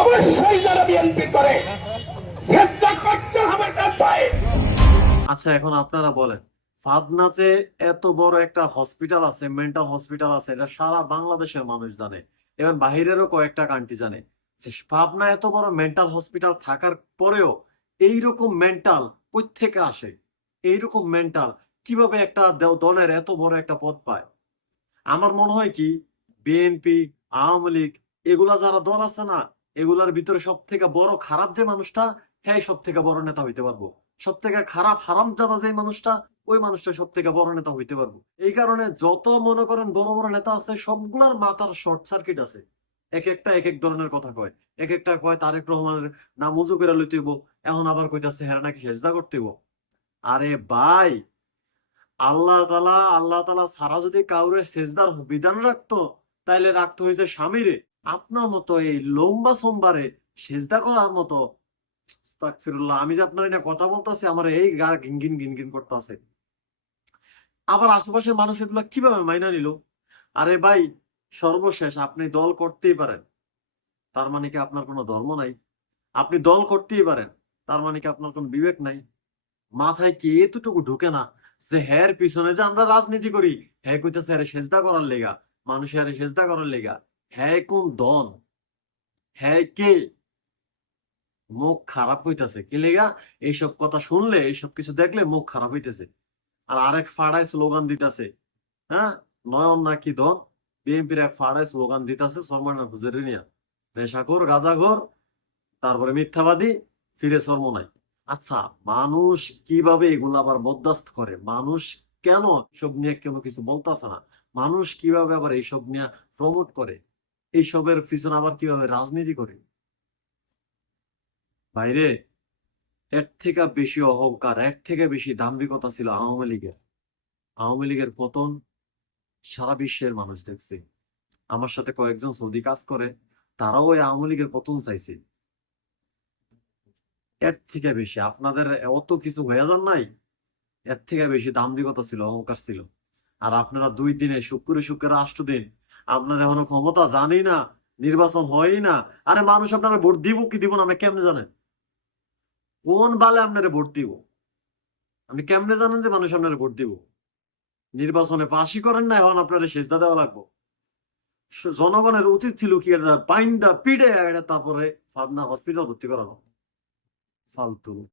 অবশ্যই যারা বিএনপি করে, চেষ্টা করতে হবে তার পায়ে। আচ্ছা এখন আপনারা বলেন ফাদনাতে এত বড় একটা হসপিটাল আছে মেন্টাল হসপিটাল আছে, এটা সারা বাংলাদেশের মানুষ জানে। এবং বাহিরেরও কয়েকটা কান্ট্রি জানে। যে পাবনা এত বড় মেন্টাল হসপিটাল থাকার পরেও এইরকম মেন্টাল থেকে আসে? এইরকম মেন্টাল কীভাবে একটা দলের এত বড় একটা পদ পায়? আমার মনে হয় কি, বিএনপি, আওয়ামী লীগ, এগুলা যারা দল আছে না এগুলার ভিতরে সব থেকে বড় খারাপ যে মানুষটা হ্যাঁ সব থেকে বড় নেতা হইতে পারব। সব থেকে খারাপ, হারাম যারা যে মানুষটা, ওই মানুষটা সব থেকে বড় নেতা হইতে পারব। এই কারণে যত মনে করেন বড় বড় নেতা আছে, সবগুলার মাথার শর্ট সার্কিট আছে। এক একটা এক এক ধরনের কথা কয়। এক একটা কয়, তারেক রহমানের নাম উজু করে লইতেইব, এখন আবার কইতাছে হ্যাঁ নাকি সেজদা করতেইব? আরে ভাই, আল্লাহ তালা আল্লাহ তালা সারা যদি কাউরে সেজদার বিধান রাখতো, তাইলে রাখতো হয়েছে স্বামীরে। আপনার মতো এই লম্বা সোমবারে সেজদা করার মতো আমি যে আপনার এটা কথা বলতেছি, আমার এই গা গিনগিন গিনগিন করতেছে। আবার আশেপাশের মানুষ এগুলো কীভাবে মাইনা নিল? আরে ভাই, সর্বশেষ আপনি দল করতেই পারেন। তার মানে কি আপনার কোনো ধর্ম নাই? আপনি দল করতেই পারেন, তার মানে কি আপনার কোনো বিবেক নাই? মাথায় কি এতটুকু ঢুকে না যে হ্যার পিছনে যে আমরা রাজনীতি করি? হ্যাঁ কইতেছে আরে সেজদা করার লেগা মানুষের আরে সেজদা করার লেগা। হ্যাঁ কোন দল হ্যাঁ কে? মুখ খারাপ হইতাছে। কি লেগা? এইসব কথা শুনলে, এইসব কিছু দেখলে মুখ খারাপ হইতেছে। আর আরেক ফাড়ায় স্লোগান দিতেছে। হ্যাঁ? নয়ন নাকি দন? বিএনপির এক ফাড়ায় স্লোগান দিতেছে সরমান হুজুরে নিয়া। নেশাখোর, গাজাখোর, তারপরে মিথ্যাবাদী, ফিরে শর্ম নাই আচ্ছা মানুষ কীভাবে এগুলো আবার বরদাস্ত করে? মানুষ কেন সব নিয়ে কেন কিছু বলতেছে না? মানুষ কীভাবে আবার এইসব নিয়ে প্রমোট করে? এইসবের পিছনে আবার কীভাবে রাজনীতি করে? বাইরে, এর থেকে বেশি অহংকার, এর থেকে বেশি দাম্ভিকতা ছিল আওয়ামী লীগের। আওয়ামী লীগের পতন সারা বিশ্বের মানুষ দেখছে। আমার সাথে কয়েকজন সৌদি কাজ করে, তারাও ওই আওয়ামী লীগের পতন চাইছে। এর থেকে বেশি, আপনাদের অত কিছু হয়ে যান নাই? এর থেকে বেশি দাম্ভিকতা ছিল, অহংকার ছিল। আর আপনারা দুই দিনে শুক্রে শুক্রে রাষ্ট্র দিন আপনার এখনও ক্ষমতা জানি না, নির্বাচন হয়ই না। আরে মানুষ আপনারা ভোট দিব কি দিব না কেমনে জানেন? কোন বালে আপনারা ভোট দিব? আপনি কেমনে জানেন যে মানুষ আপনারা ভোট দিব? নির্বাচনে পাশই করেন না, এখন আপনারা সেজদা দেওয়া লাগবো। জনগণের উচিত ছিল কি এটা বাইন্দা পিড়ে, এটা তারপরে পাবনা হসপিটাল ভর্তি করানো। ফালতু।